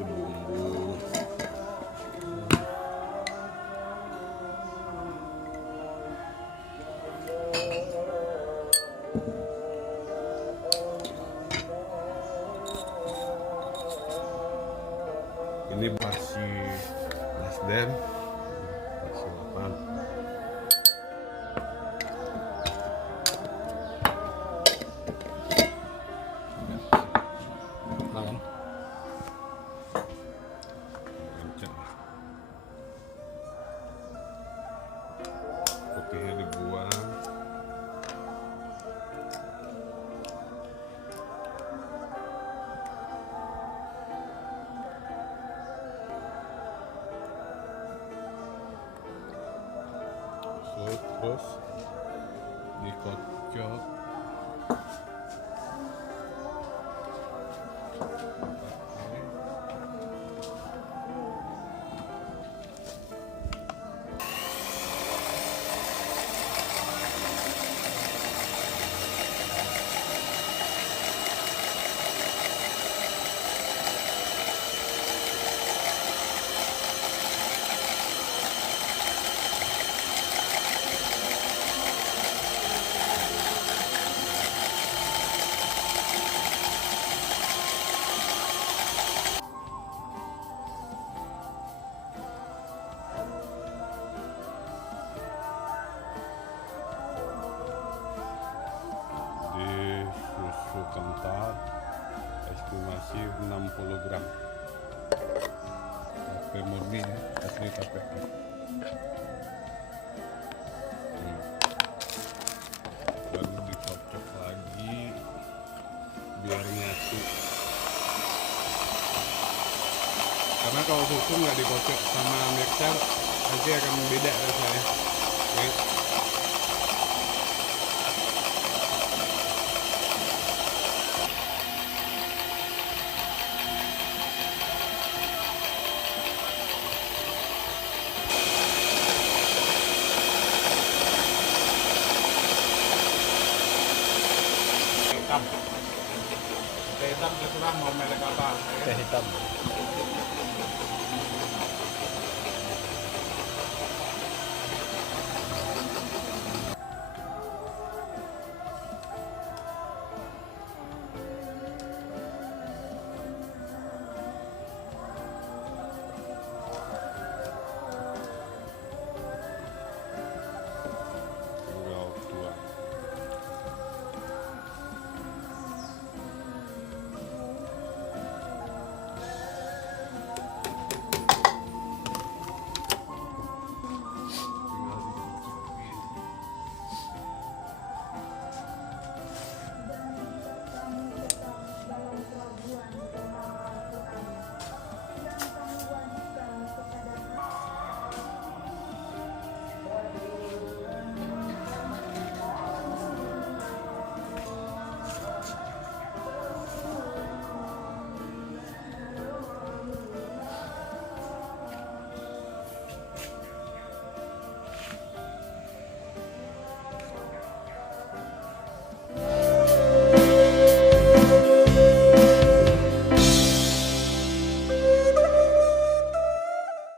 kasih bumbu. Ini kasih nasdem, kasih lapang. Putihnya dibuang. Terus dikocok. Susu kental estimasi 60 gram tape murni ya, asli tape. Lalu dikocok lagi biar nyatu, karena kalau susu nggak dikocok sama mixer nanti akan beda rasanya. Oke. Hitam terserah mau merek apa. Teh hitam.